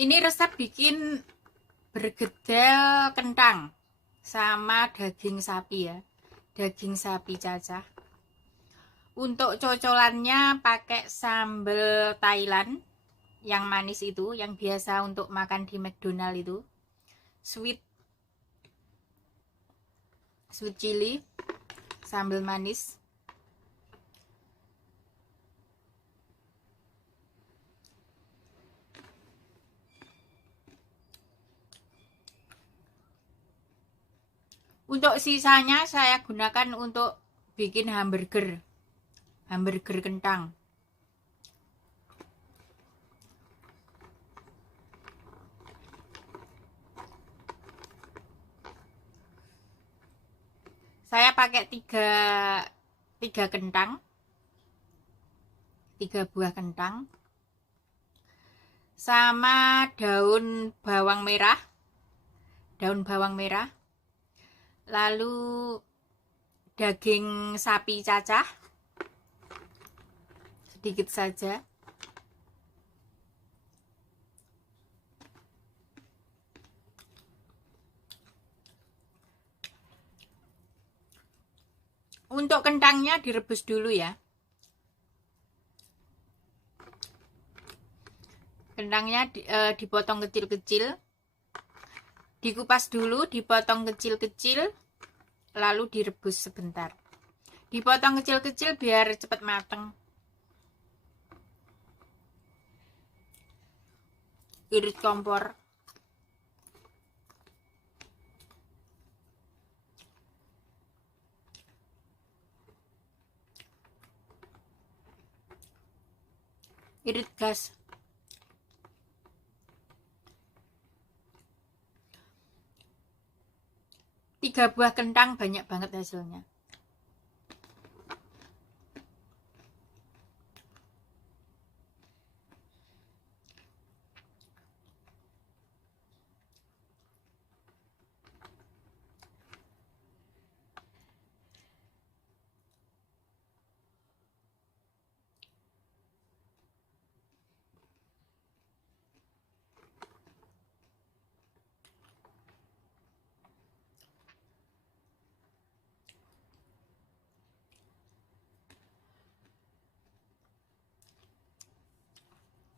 Ini resep bikin bergedel kentang sama daging sapi ya. Daging sapi cacah. Untuk cocolannya pakai sambal Thailand yang manis itu, yang biasa untuk makan di McDonald itu. Sweet chili, sambal manis. Untuk sisanya saya gunakan untuk bikin hamburger kentang. Saya pakai tiga kentang, 3 buah kentang, sama daun bawang merah, lalu daging sapi cacah sedikit saja, untuk kentangnya direbus dulu ya. Kentangnya dipotong kecil-kecil, dikupas dulu, dipotong kecil-kecil, lalu direbus sebentar. Dipotong kecil-kecil biar cepat mateng. Iris kompor. Irit gas. Tiga buah kentang banyak banget hasilnya.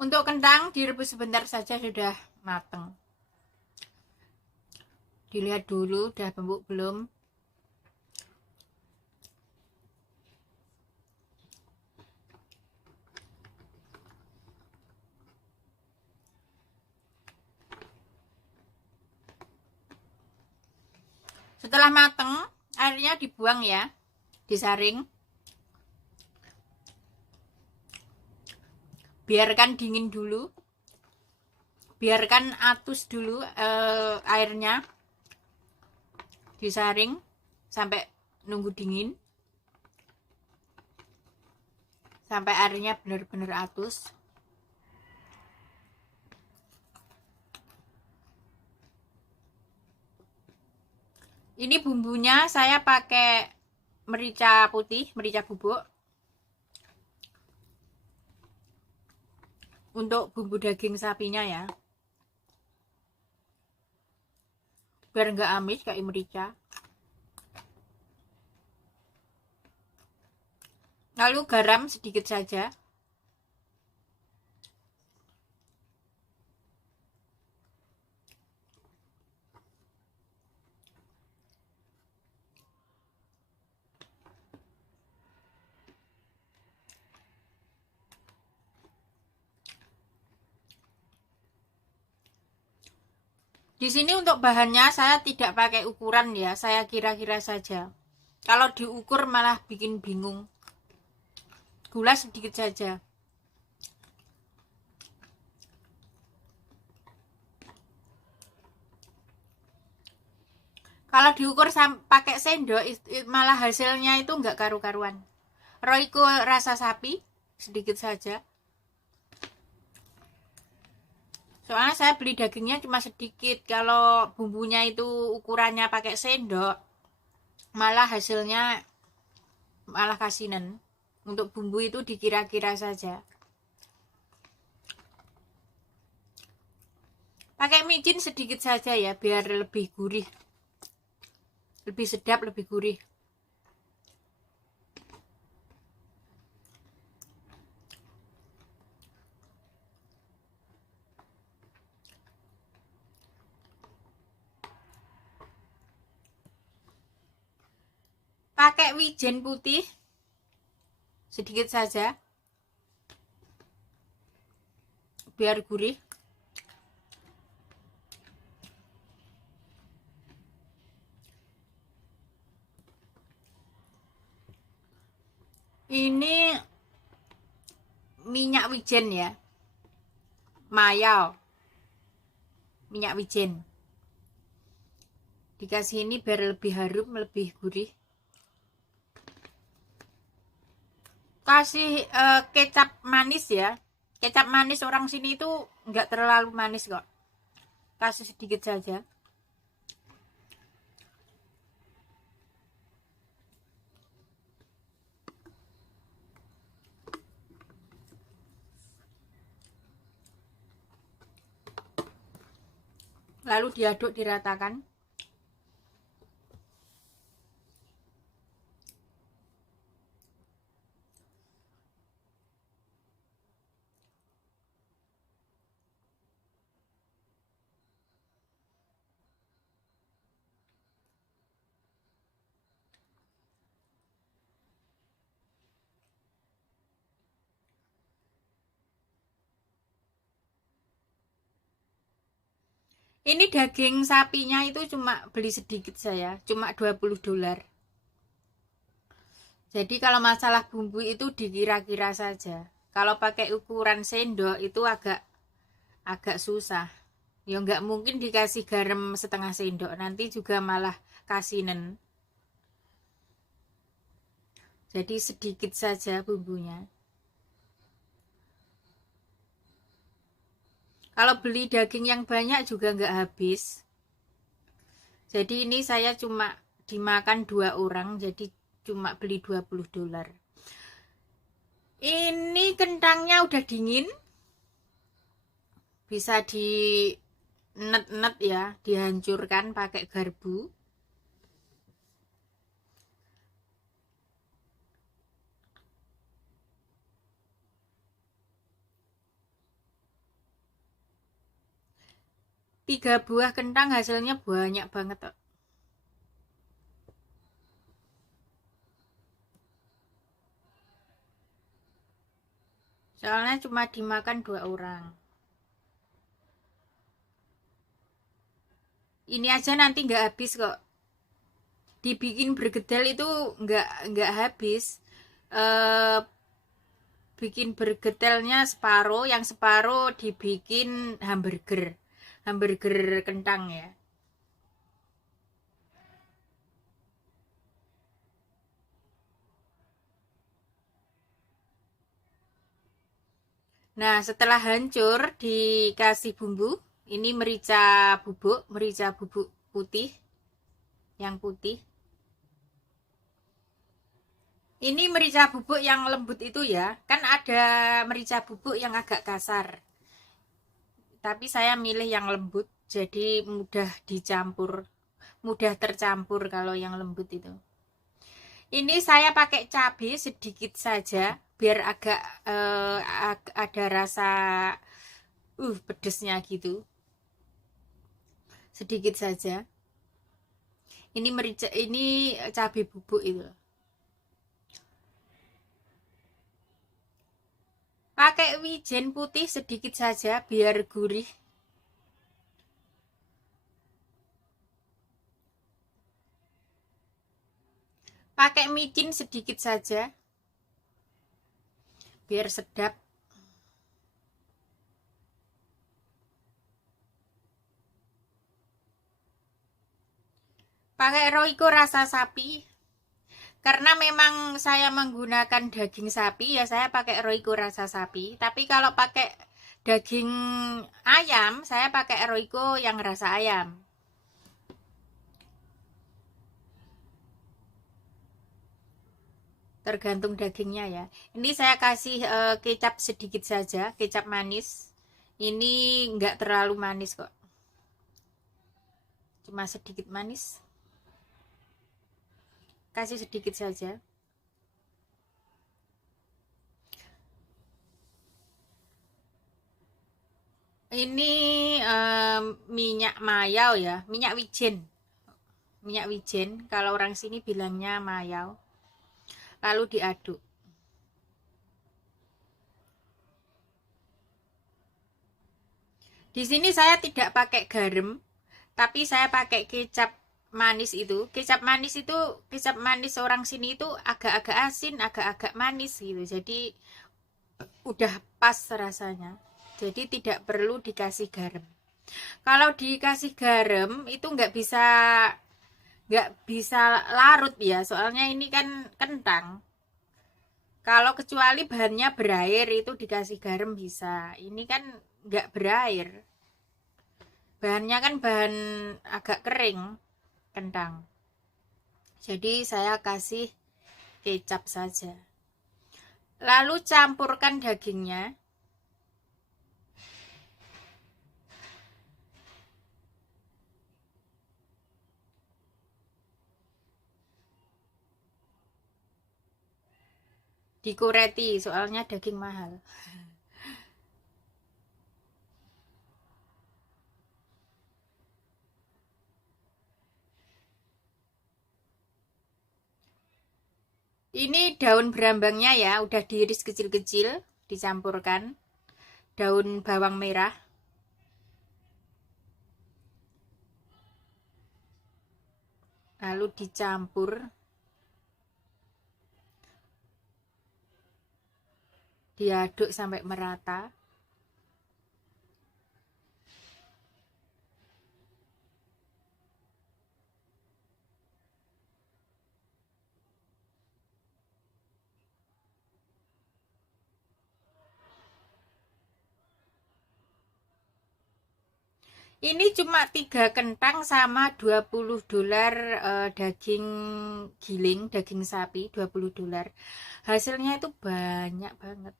Untuk kentang direbus sebentar saja sudah mateng. Dilihat dulu udah bembuk belum. Setelah mateng, airnya dibuang ya, disaring. Biarkan dingin dulu. Biarkan atus dulu airnya. Disaring sampai nunggu dingin. Sampai airnya benar-benar atus. Ini bumbunya saya pakai merica putih, merica bubuk. Untuk bumbu daging sapinya ya. Biar nggak amis kayak merica. Lalu garam sedikit saja. Di sini untuk bahannya saya tidak pakai ukuran ya, saya kira-kira saja. Kalau diukur malah bikin bingung. Gula sedikit saja. Kalau diukur pakai sendok malah hasilnya itu nggak karu-karuan. Royco rasa sapi sedikit saja. Soalnya saya beli dagingnya cuma sedikit. Kalau bumbunya itu ukurannya pakai sendok, malah hasilnya malah kasinan. Untuk bumbu itu dikira-kira saja. Pakai micin sedikit saja ya, biar lebih gurih, lebih sedap, lebih gurih. Pakai wijen putih sedikit saja biar gurih. Ini minyak wijen ya, mayau, minyak wijen. Dikasih ini biar lebih harum, lebih gurih. Kasih kecap manis ya. Kecap manis orang sini itu nggak terlalu manis kok. Kasih sedikit saja. Lalu diaduk, diratakan. Ini daging sapinya itu cuma beli sedikit saya, cuma $20. Jadi kalau masalah bumbu itu dikira-kira saja. Kalau pakai ukuran sendok itu agak susah. Ya nggak mungkin dikasih garam setengah sendok, nanti juga malah kasinen. Jadi sedikit saja bumbunya. Kalau beli daging yang banyak juga nggak habis. Jadi ini saya cuma dimakan 2 orang, jadi cuma beli $20. Ini kentangnya udah dingin. Bisa di net-net ya, dihancurkan pakai garpu. Tiga buah kentang hasilnya banyak banget kok. Soalnya cuma dimakan 2 orang. Ini aja nanti nggak habis kok. Dibikin bergedel itu nggak habis. Eh, bikin bergedelnya separuh, yang separuh dibikin hamburger kentang ya. Nah, setelah hancur dikasih bumbu. Ini merica bubuk putih, yang putih. Ini merica bubuk yang lembut itu ya. Kan ada merica bubuk yang agak kasar. Tapi saya milih yang lembut, jadi mudah tercampur kalau yang lembut itu. Ini saya pakai cabai sedikit saja biar agak ada rasa pedesnya gitu. Sedikit saja. Ini merica, ini cabai bubuk itu. Pakai wijen putih sedikit saja biar gurih. Pakai micin sedikit saja biar sedap. Pakai Royco rasa sapi. Karena memang saya menggunakan daging sapi ya, saya pakai Royco rasa sapi. Tapi kalau pakai daging ayam, saya pakai Royco yang rasa ayam. Tergantung dagingnya ya. Ini saya kasih kecap sedikit saja, kecap manis. Ini nggak terlalu manis kok. cuma sedikit manis, kasih sedikit saja. Ini minyak mayau ya, minyak wijen kalau orang sini bilangnya mayau, lalu diaduk. Di sini saya tidak pakai garam, tapi saya pakai kecap manis itu. Kecap manis orang sini itu agak-agak asin, agak-agak manis gitu. Jadi udah pas rasanya. Jadi tidak perlu dikasih garam. Kalau dikasih garam itu nggak bisa larut ya, soalnya ini kan kentang. Kalau kecuali bahannya berair itu dikasih garam bisa. Ini kan nggak berair. Bahannya kan bahan agak kering, kentang. Jadi saya kasih kecap saja. Lalu campurkan dagingnya. Dikureti soalnya daging mahal. Ini daun berambangnya ya, udah diiris kecil-kecil, dicampurkan. Daun bawang merah. Lalu dicampur. Diaduk sampai merata. Ini cuma 3 kentang sama $20 daging giling, daging sapi, $20. Hasilnya itu banyak banget.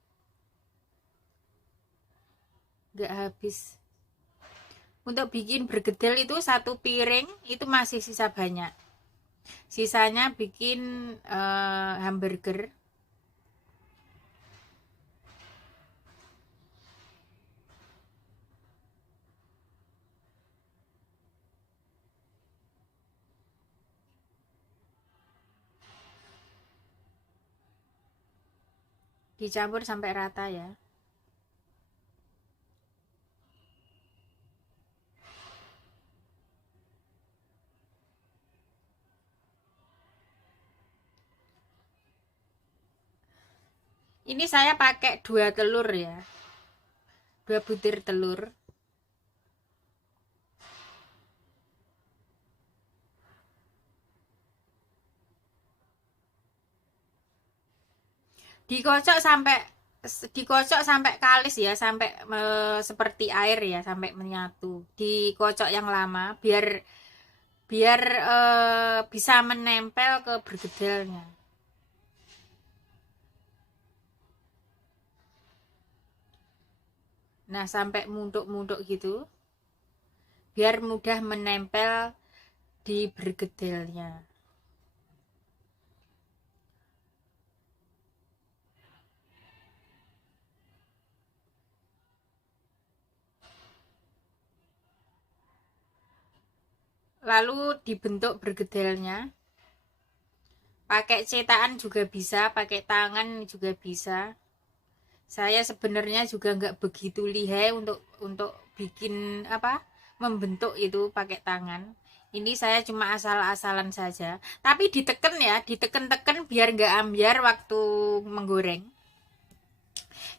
Nggak habis. Untuk bikin bergedel itu 1 piring itu masih sisa banyak. Sisanya bikin hamburger. Dicampur sampai rata ya. Ini saya pakai 2 telur ya. 2 butir telur. Dikocok sampai kalis ya, sampai seperti air ya, sampai menyatu. Dikocok yang lama biar biar bisa menempel ke bergedelnya. Nah, sampai munduk-munduk gitu. Biar mudah menempel di bergedelnya. Lalu dibentuk bergedelnya. Pakai cetakan juga bisa, pakai tangan juga bisa. Saya sebenarnya juga nggak begitu lihai untuk bikin apa, membentuk itu pakai tangan. Ini saya cuma asal-asalan saja. Tapi diteken ya, diteken-teken biar nggak ambiar waktu menggoreng.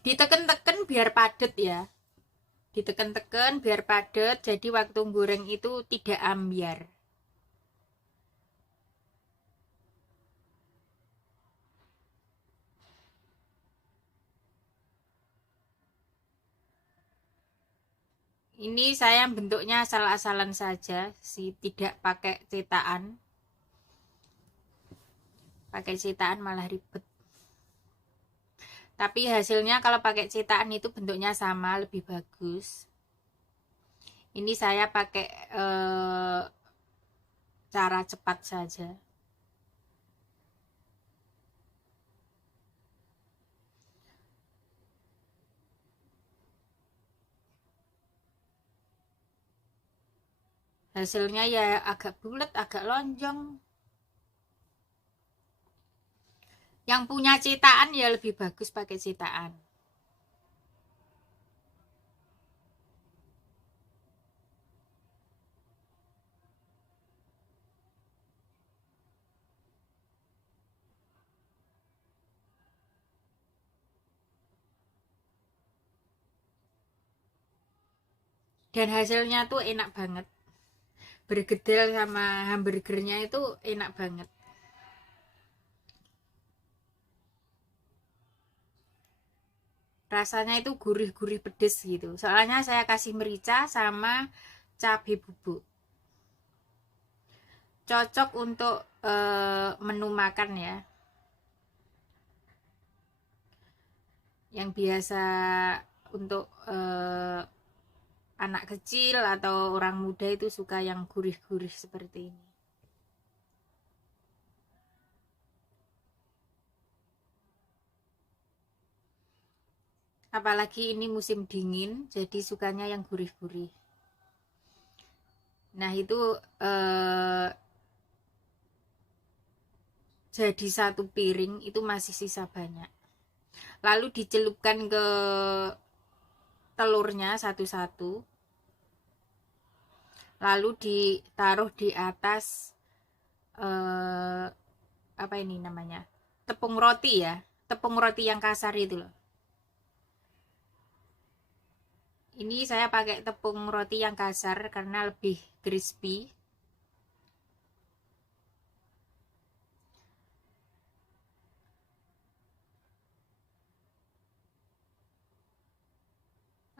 Diteken-teken biar padat ya. Diteken-teken biar padat, jadi waktu goreng itu tidak ambiar. Ini saya bentuknya asal-asalan saja, tidak pakai cetakan. Pakai cetakan malah ribet. Tapi hasilnya kalau pakai cetakan itu bentuknya sama, lebih bagus. Ini saya pakai cara cepat saja. Hasilnya ya agak bulat, agak lonjong. Yang punya cetakan ya lebih bagus pakai cetakan. Dan hasilnya tuh enak banget. Bergedel sama hamburgernya itu enak banget. Rasanya itu gurih-gurih pedes gitu. Soalnya saya kasih merica sama cabai bubuk. Cocok untuk menu makan ya. Yang biasa untuk anak kecil atau orang muda itu suka yang gurih-gurih seperti ini. Apalagi ini musim dingin, jadi sukanya yang gurih-gurih. Nah itu jadi satu piring itu masih sisa banyak. Lalu dicelupkan ke telurnya satu-satu. Lalu ditaruh di atas apa ini namanya? Tepung roti ya. Tepung roti yang kasar itu loh. Ini saya pakai tepung roti yang kasar karena lebih crispy.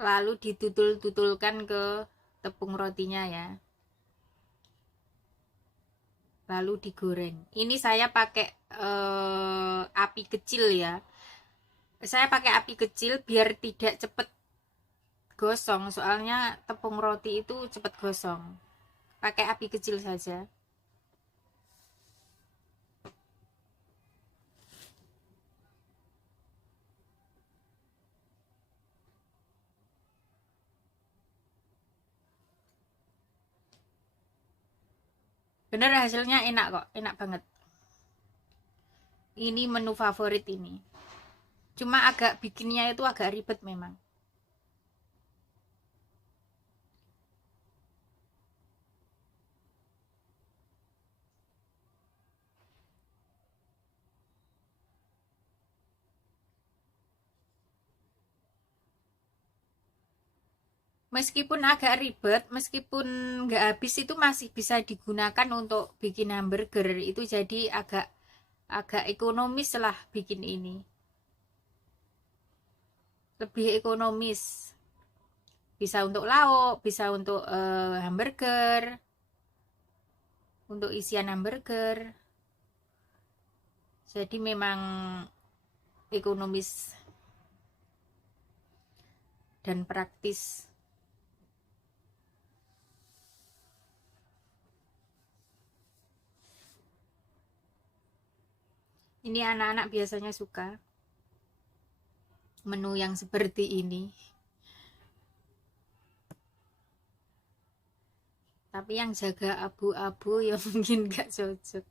Lalu ditutul-tutulkan ke tepung rotinya ya. Lalu digoreng. Ini saya pakai api kecil ya. Saya pakai api kecil biar tidak cepet gosong, soalnya tepung roti itu cepet gosong. Pakai api kecil saja. Bener hasilnya enak kok, enak banget. Ini menu favorit ini. Cuma agak bikinnya itu agak ribet memang. Meskipun agak ribet, meskipun nggak habis itu masih bisa digunakan untuk bikin hamburger. Itu jadi agak agak ekonomis lah bikin ini. Lebih ekonomis. Bisa untuk lauk, bisa untuk hamburger, untuk isian hamburger. Jadi memang ekonomis dan praktis. Ini anak-anak biasanya suka menu yang seperti ini. Tapi yang jaga abu-abu ya mungkin gak cocok.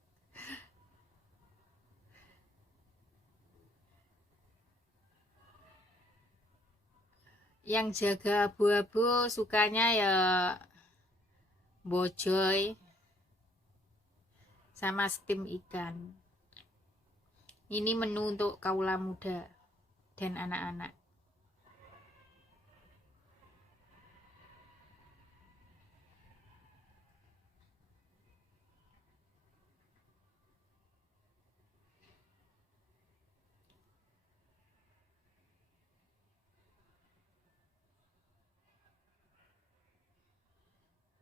Yang jaga abu-abu sukanya ya bojoy sama steam ikan. Ini menu untuk kaula muda dan anak-anak.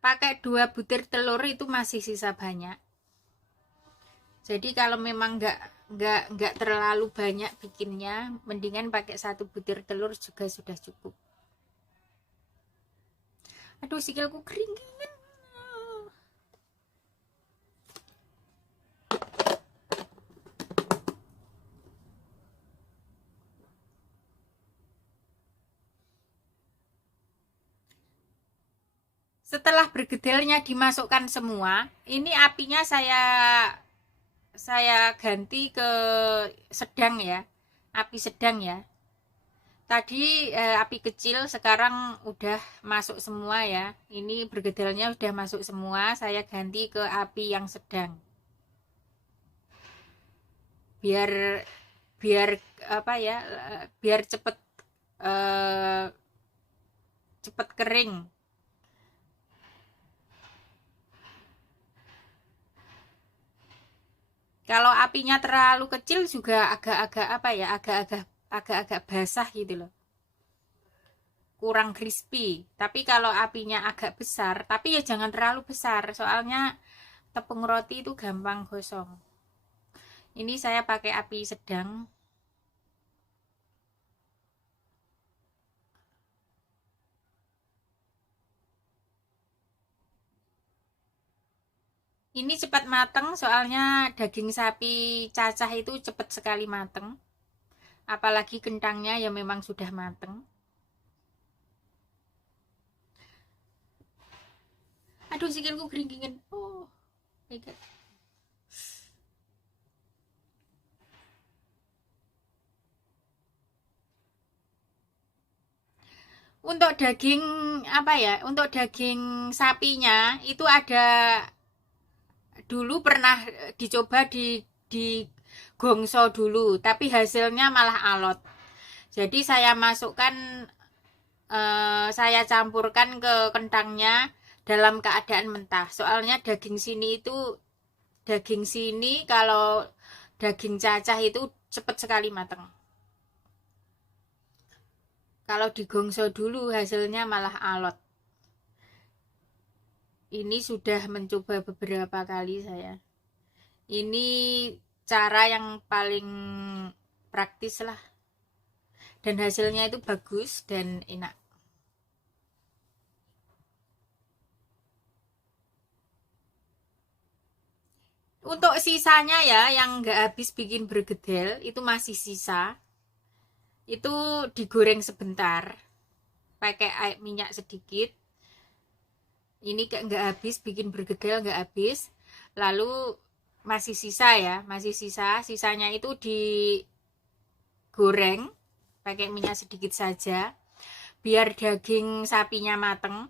Pakai 2 butir telur itu masih sisa banyak. Jadi kalau memang nggak terlalu banyak bikinnya, mendingan pakai 1 butir telur juga sudah cukup. Aduh, sikilku kering. Setelah bergedelnya dimasukkan semua, ini apinya saya ganti ke sedang ya, api sedang ya. Tadi api kecil, sekarang udah masuk semua ya. Ini bergedelnya udah masuk semua, saya ganti ke api yang sedang. Biar biar apa ya? Biar eh, cepet kering. Kalau apinya terlalu kecil juga agak-agak apa ya? Agak-agak basah gitu loh. Kurang crispy. Tapi kalau apinya agak besar, tapi ya jangan terlalu besar, soalnya tepung roti itu gampang gosong. Ini saya pakai api sedang. Ini cepat mateng, soalnya daging sapi cacah itu cepat sekali mateng. Apalagi kentangnya ya memang sudah mateng. Aduh, sikilku geringgingan. Oh my god. Untuk daging apa ya? Untuk daging sapinya itu ada, dulu pernah dicoba di gongso dulu, tapi hasilnya malah alot. Jadi saya masukkan, saya campurkan ke kentangnya dalam keadaan mentah. Soalnya daging sini kalau daging cacah itu cepat sekali matang. Kalau digongso dulu hasilnya malah alot. Ini sudah mencoba beberapa kali saya. Ini cara yang paling praktis lah. Dan hasilnya itu bagus dan enak. Untuk sisanya ya, yang nggak habis bikin bergedel, itu masih sisa. Itu digoreng sebentar, pakai air minyak sedikit. Ini nggak habis bikin bergedel, nggak habis. Lalu masih sisa ya, masih sisanya itu digoreng pakai minyak sedikit saja, biar daging sapinya mateng.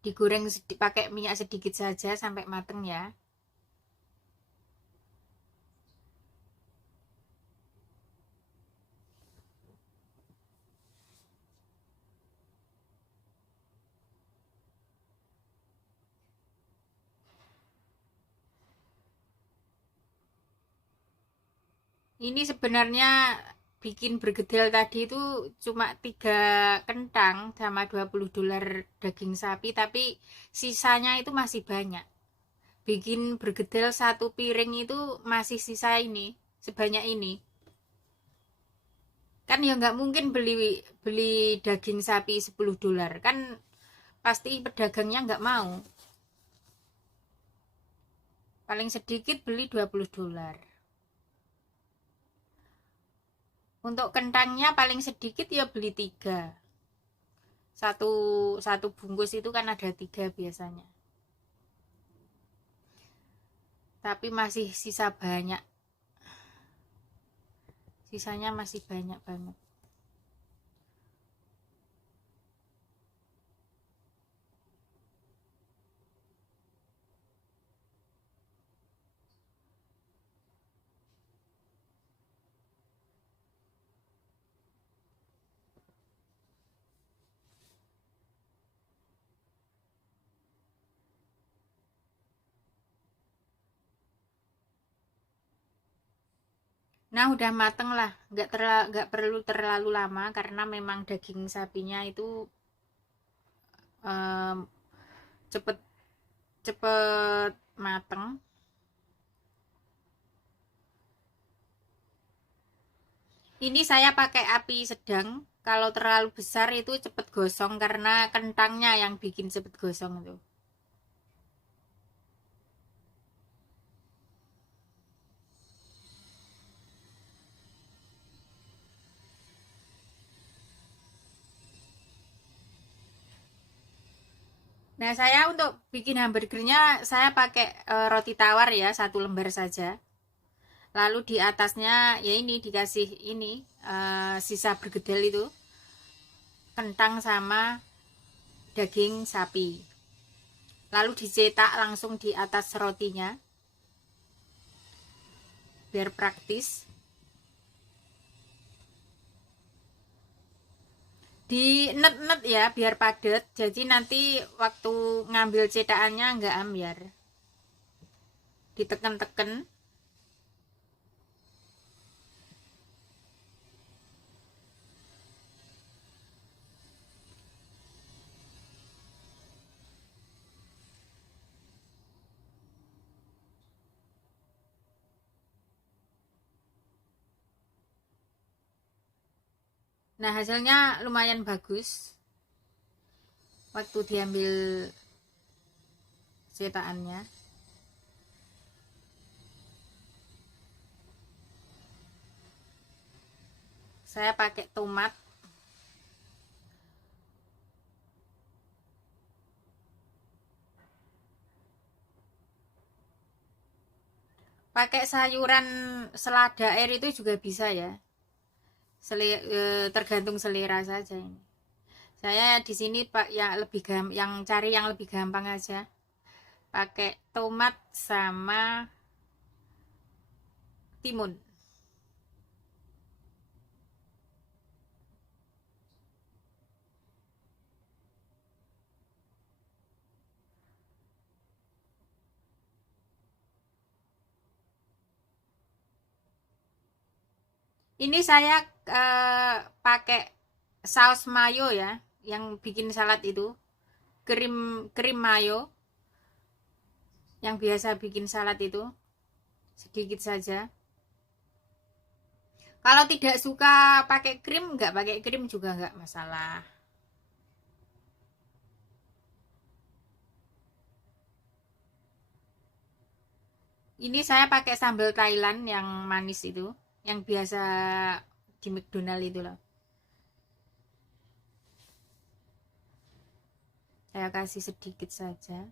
Digoreng pakai minyak sedikit saja sampai mateng ya. Ini sebenarnya bikin bergedel tadi itu cuma 3 kentang sama $20 daging sapi, tapi sisanya itu masih banyak. Bikin bergedel 1 piring itu masih sisa ini, sebanyak ini. Kan ya nggak mungkin beli beli daging sapi $10, kan pasti pedagangnya nggak mau. Paling sedikit beli $20. Untuk kentangnya paling sedikit ya beli 3. Satu satu bungkus itu kan ada 3 biasanya. Tapi masih sisa banyak. Sisanya masih banyak banget. Nah, udah mateng lah, nggak perlu terlalu lama karena memang daging sapinya itu um, cepet cepet mateng. Ini saya pakai api sedang. Kalau terlalu besar itu cepet gosong karena kentangnya yang bikin cepet gosong itu. Nah, saya untuk bikin hamburgernya saya pakai roti tawar ya, 1 lembar saja. Lalu di atasnya ya ini dikasih ini sisa bergedel itu, kentang sama daging sapi. Lalu dicetak langsung di atas rotinya biar praktis. Di net-net ya biar padat, jadi nanti waktu ngambil cetakannya nggak ambiar, diteken-teken. Nah, hasilnya lumayan bagus waktu diambil cetakannya. Saya pakai tomat, pakai sayuran selada air itu juga bisa ya, tergantung selera saja. Ini saya di sini pak ya lebih yang cari yang lebih gampang aja, pakai tomat sama timun. Ini saya pakai saus mayo ya, yang bikin salad itu, krim krim mayo yang biasa bikin salad itu, sedikit saja. Kalau tidak suka pakai krim, nggak pakai krim juga nggak masalah. Ini saya pakai sambal Thailand yang manis itu, yang biasa di McDonald itu loh. Saya kasih sedikit saja.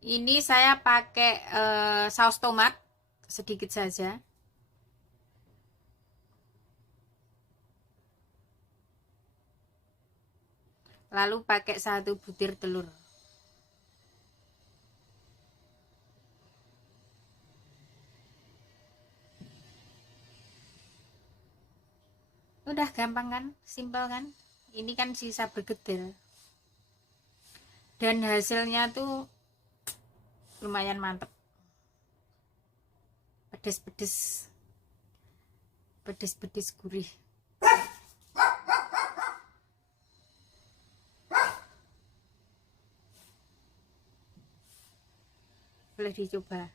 Ini saya pakai saus tomat sedikit saja. Lalu pakai 1 butir telur. Udah gampang kan, simpel kan. Ini kan sisa bergedel, dan hasilnya tuh lumayan mantep, pedes-pedes, pedes-pedes gurih. Boleh dicoba.